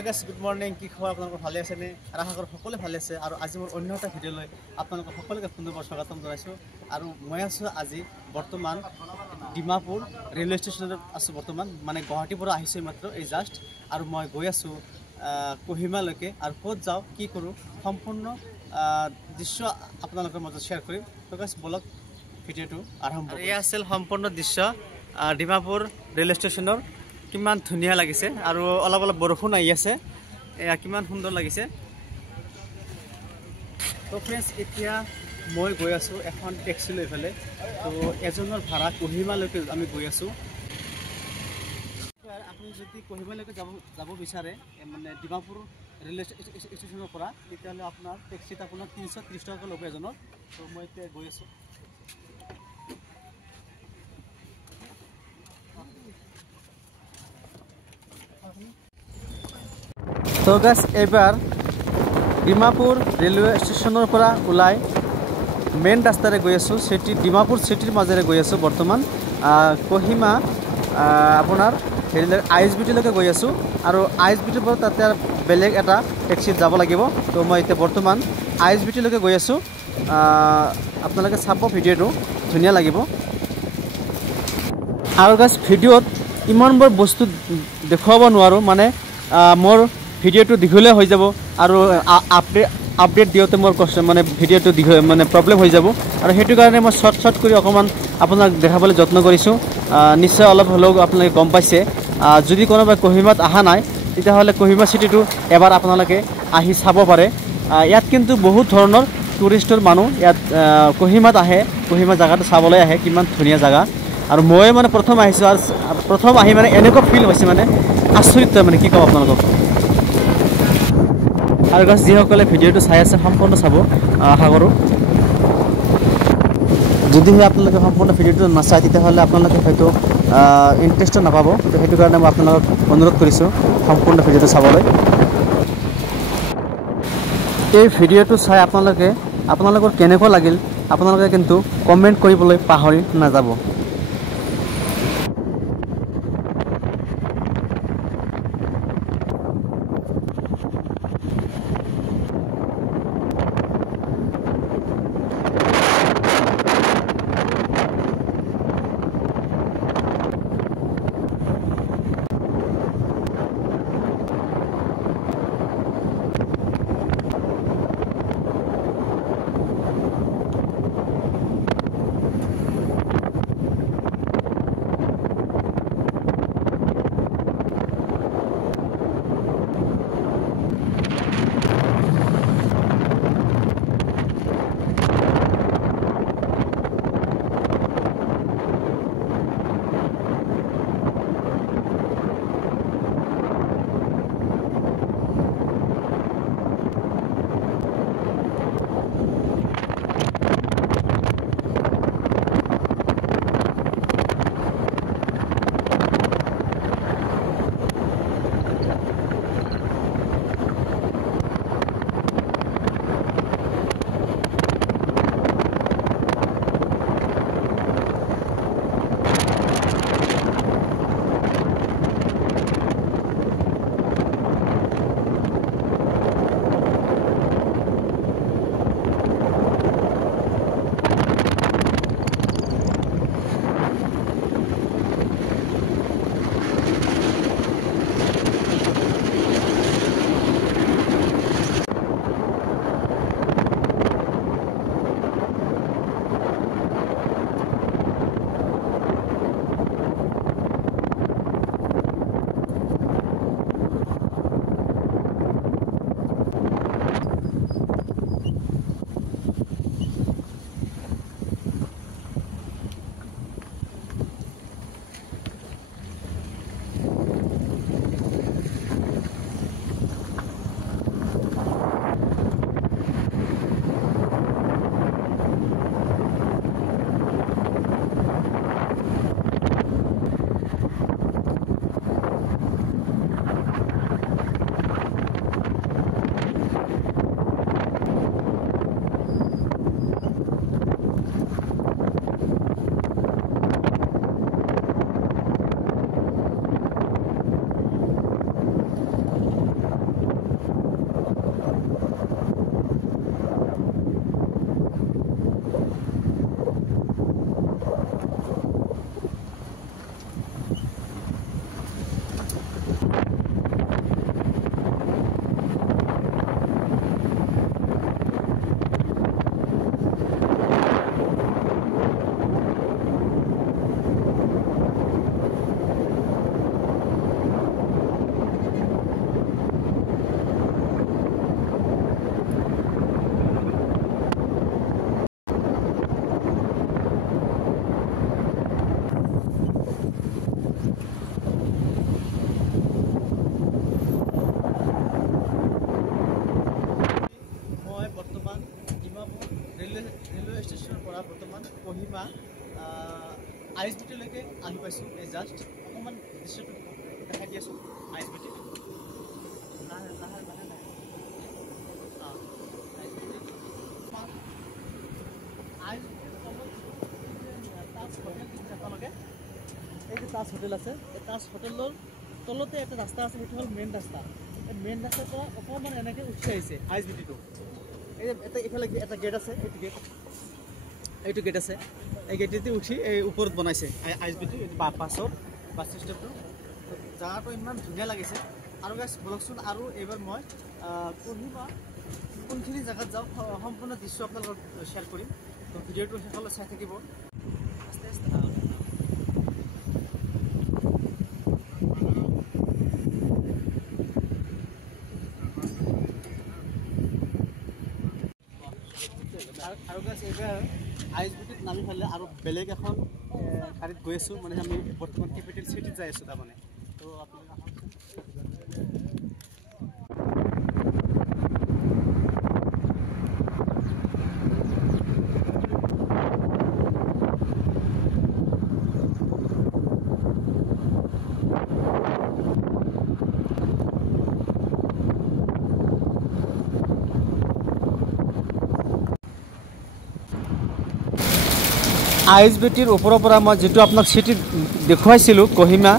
Hello guys good morning কি খবৰ আপোনালোকৰ ভালে আছে নে আৰু আশা কৰো সকলোৱে ভালে আছে আৰু আজি মোৰ অন্য এটা ভিডিঅ লৈ আপোনালোকক সকলোকে পুনৰবাৰ স্বাগতম জনাইছো আৰু মই আছো আজি বৰ্তমান ডিমাপুৰ ৰেলৱে ষ্টেচনত আছো বৰ্তমান মানে গুৱাহাটীৰ পৰা আহিছো মাত্ৰ এই জাস্ট আৰু মই গৈ আছো কোহিমালৈকে আৰু ক'ত যাও কি কৰো সম্পূৰ্ণ দৃশ্য আপোনালোকৰ মাজত শেয়াৰ কৰিম তো গাইস বলক ভিডিঅটো আৰম্ভ আৰু এই আছিল সম্পূৰ্ণ দৃশ্য ডিমাপুৰ ৰেলৱে ষ্টেচনৰ কিমান ধুনিয়া লাগিছে আৰু অলপ অলপ বৰষুণ আহি আছে এয়া কিমান সুন্দৰ লাগিছে তো फ्रेंड्स এতিয়া মই গৈ আছো এখন টেক্সি লৈ ফেলে তো এজনৰ ভাড়া কোহিমালৈকে আমি গৈ আছো আপুনি যদি কোহিমালৈকে যাব বিচাৰে মানে ডিমাপুৰ ৰেলৱে ষ্টেচনৰ পৰা তেতিয়াহ'লে আপোনাৰ টেক্সিত আপোনাৰ 330 টকা ল'ব এজনৰ তো মই এতিয়া গৈ আছো তো গাইস এবাৰ ডিমাপুৰ ৰেলৱে ষ্টেচনৰ পৰা ওলাই মেইন ৰাস্তাৰে গৈ আছো সিটি ডিমাপুৰ সিটিৰ মাজেৰে গৈ আছো বৰ্তমান কোহিমা আপোনাৰ আইএসবিটিলৈকে গৈ আছো আৰু আইএসবিটিৰ পৰা তাতে বেলেগ এটা টেক্সিত যাব লাগিব তো মই এতিয়া বৰ্তমান আইএসবিটিলৈকে গৈ আছো আপোনালোকে চাব ভিডিঅ'টো ধুনীয়া লাগিব আৰু গাইস ভিডিঅ'ত ইমানবোৰ বস্তু দেখুৱাব নোৱাৰো মানে মোৰ ভিডিঅ'টো দীঘলীয়া হৈ যাব আৰু আপডেট দিওঁতে মোৰ কষ্ট মানে ভিডিঅ'টো মানে প্ৰব্লেম হৈ যাব আৰু সেইটো কাৰণে মই শৰ্ট কৰি অকমান আপোনাক দেখাবলৈ যত্ন কৰিছো নিশ্চয় অলপ হলেও আপোনালোকে গম পাইছে যদি কোনোবা কোহিমাত আহা নাই তেতিয়াহ'লে কোহিমা সিটিটো এবাৰ আপোনালোকে আহি চাব পাৰে ইয়াত কিন্তু বহুত ধৰণৰ টুৰিষ্টৰ মানুহ ইয়াত কোহিমাত আহে কোহিমা জায়গাটো চাবলৈ আহে কিমান ধুনীয়া জায়গা আৰু মই মানে প্ৰথম আহিছো আৰু প্ৰথম আহি মানে এনেকুৱা ফিল হৈছে মানে আচৰিত মানে কি কম আপোনালোকক আৰু গাইস যিসকলে ভিডিঅ'টো চাই আছে সম্পূৰ্ণ চাব আশা কৰো যদিহে আপোনালোকে সম্পূৰ্ণ ভিডিঅ'টো নাচায় তেতিয়াহ'লে আপোনালোকে হয়তো ইণ্টাৰেষ্ট নাপাব তো সেইটো কাৰণে মই আপোনালোকক অনুৰোধ কৰিছোঁ সম্পূৰ্ণ ভিডিঅ'টো চাবলৈ এই ভিডিঅ'টো চাই আপোনালোকৰ কেনেকুৱা লাগিল আপোনালোকে কিন্তু কমেণ্ট কৰিবলৈ পাহৰি নাযাব পৰা বৰ্তমান কহিমা ISBT-লৈকে আহি পাইছোঁ। এই জাষ্ট অকণমান দৃশ্যটো দেখাই দি আছোঁ। ISBT এই যে তাজ হোটেল আছে, এই তাজ হোটেলৰ তলতে এটা ৰাস্তা আছে, সেইটো হ'ল মেইন ৰাস্তা। এই মেইন ৰাস্তাৰ পৰা অকণমান এনেকৈ উঠি আহিছে ISBT-টো। এই যে এটা ইফালে এটা গেট আছে, এইটো গেট আছে। এই গেটেদি উঠি এই ওপৰত বনাইছে ISBT পাছৰ বাছ ষ্টেপটো। জেগাটো ইমান ধুনীয়া লাগিছে। আৰু গাইছ বলকচোন, আৰু এইবাৰ মই কহিমা কোনখিনি জেগাত যাওঁ সম্পূৰ্ণ দৃশ্য আপোনালোকক শ্বেয়াৰ কৰিম। তো ভিডিঅ'টো শেষলৈ চাই থাকিব। আস্তে আস্তে আৰু গাইছ এইবাৰ ISBT-ত নামি পেলাই আৰু বেলেগ এখন গাড়ীত গৈ আছোঁ। মানে আমি বৰ্তমান কেপিটেল চিটিত যাই আছোঁ তাৰমানে। তো আপোনালোকে ISBT-ৰ ওপৰৰ পৰা মই যিটো আপোনাক চিটি দেখুৱাইছিলোঁ, কহিমা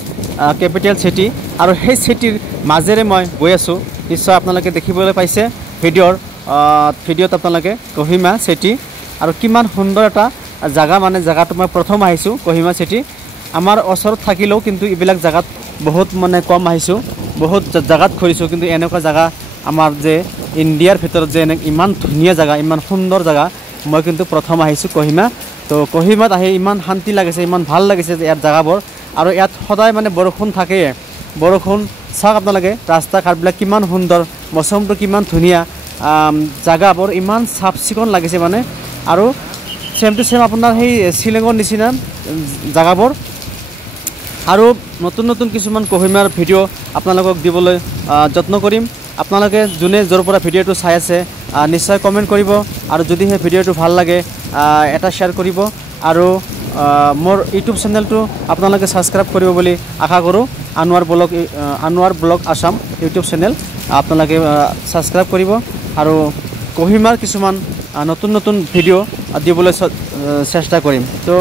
কেপিটেল চিটি, আৰু সেই চিটিৰ মাজেৰে মই গৈ আছোঁ। নিশ্চয় আপোনালোকে দেখিবলৈ পাইছে ভিডিঅ'ত আপোনালোকে কহিমা চিটি, আৰু কিমান সুন্দৰ এটা জেগা। মানে জেগাটো মই প্ৰথম আহিছোঁ কহিমা চিটি। আমাৰ ওচৰত থাকিলেও কিন্তু এইবিলাক জেগাত বহুত মানে কম আহিছোঁ, বহুত জেগাত ঘূৰিছোঁ, কিন্তু এনেকুৱা জেগা আমাৰ যে ইণ্ডিয়াৰ ভিতৰত যে ইমান ধুনীয়া জেগা, ইমান সুন্দৰ জেগা, মই কিন্তু প্ৰথম আহিছোঁ কহিমা। তো কহিমাত আহি ইমান শান্তি লাগিছে, ইমান ভাল লাগিছে ইয়াৰ জেগাবোৰ। আৰু ইয়াত সদায় মানে বৰষুণ থাকেই। বৰষুণ চাওক আপোনালোকে, ৰাস্তা ঘাটবিলাক কিমান সুন্দৰ, মৌচমটো কিমান ধুনীয়া, জেগাবোৰ ইমান চাফ চিকুণ লাগিছে মানে। আৰু চেম টু চেম আপোনাৰ সেই শ্বিলঙৰ নিচিনা জেগাবোৰ। আৰু নতুন নতুন কিছুমান কহিমাৰ ভিডিঅ' আপোনালোকক দিবলৈ যত্ন কৰিম। আপোনালোকে যোনে য'ৰ পৰা ভিডিঅ'টো চাই আছে নিশ্চয় কমেণ্ট কৰিব, আৰু যদি সেই ভিডিঅ'টো ভাল লাগে এটা শ্বেয়াৰ কৰিব, আৰু মোৰ ইউটিউব চেনেলটো আপোনালোকে ছাবস্ক্ৰাইব কৰিব বুলি আশা কৰোঁ। Anowar blog Assam YouTube channel আপোনালোকে ছাবস্ক্ৰাইব কৰিব, আৰু কহিমাৰ কিছুমান নতুন নতুন ভিডিঅ' দিবলৈ চেষ্টা কৰিম। তো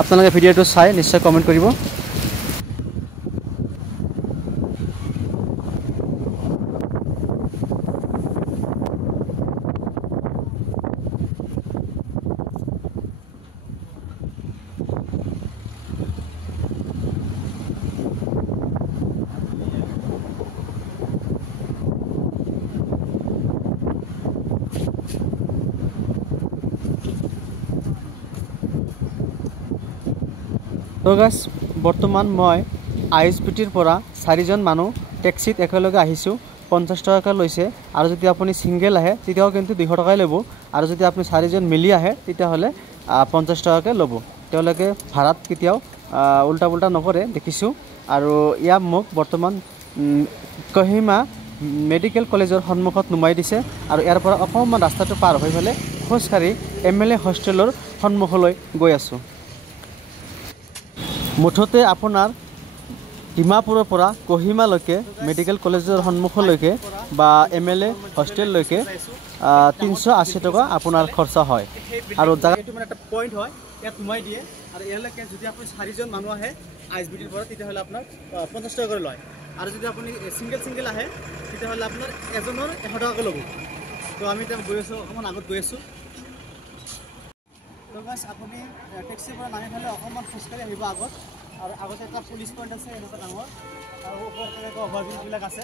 আপোনালোকে ভিডিঅ'টো চাই নিশ্চয় কমেণ্ট কৰিব। তো গাইছ, বৰ্তমান মই ISBT-ৰ পৰা 4জন মানুহ টেক্সিত একেলগে আহিছোঁ। 50 টকাকৈ লৈছে, আৰু যদি আপুনি ছিংগল আহে তেতিয়াও কিন্তু 200 টকাই ল'ব, আৰু যদি আপুনি 4জন মিলি আহে তেতিয়াহ'লে 50 টকাকৈ ল'ব। তেওঁলোকে ভাড়াত কেতিয়াও উল্টা পুল্টা নকৰে দেখিছোঁ। আৰু ইয়াত মোক বৰ্তমান কহিমা মেডিকেল কলেজৰ সন্মুখত নমাই দিছে, আৰু ইয়াৰ পৰা অকণমান ৰাস্তাটো পাৰ হৈ পেলাই খোজকাঢ়ি MLA হোষ্টেলৰ সন্মুখলৈ গৈ আছোঁ। মুঠতে আপোনাৰ ডিমাপুৰৰ পৰা কহিমালৈকে মেডিকেল কলেজৰ সন্মুখলৈকে বা MLA হোষ্টেললৈকে 380 টকা আপোনাৰ খৰচা হয়। আৰু জাগাটো মানে এটা পইণ্ট হয়, ইয়াত সোমাই দিয়ে, আৰু ইয়ালৈকে যদি আপুনি 4জন মানুহ আহে ISBT-ৰ পৰা তেতিয়াহ'লে আপোনাৰ 50 টকা কৰি লয়, আৰু যদি আপুনি ছিংগল আহে তেতিয়াহ'লে আপোনাৰ এজনৰ 100 টকাকৈ ল'ব। তো আমি এতিয়া গৈ আছোঁ, অকণমান আগত গৈ আছোঁ। তো গাইছ, আপুনি টেক্সিৰ পৰা নামি পেলাই অকণমান খোজকাঢ়ি আহিব আগত, আৰু আগতে এটা পুলিচ পইণ্ট আছে এনেকুৱা ডাঙৰ, আৰু ওপৰত তেনেকুৱা অভাৰব্ৰিজবিলাক আছে,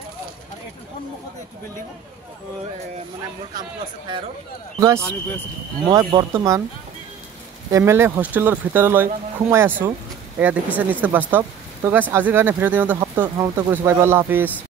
আৰু এইটো সন্মুখতে এইটো বিল্ডিঙত মানে মোৰ কামটো আছে ফায়াৰৰ। গাইছ, মই বৰ্তমান MLA হোষ্টেলৰ ভিতৰলৈ সোমাই আছোঁ। এয়া দেখিছে নিশ্চয় বাস্তৱ। তো গাইছ, আজিৰ কাৰণে ভিডিঅ'টো সমাপ্ত কৰিছোঁ। Bye bye, Allah Hafiz.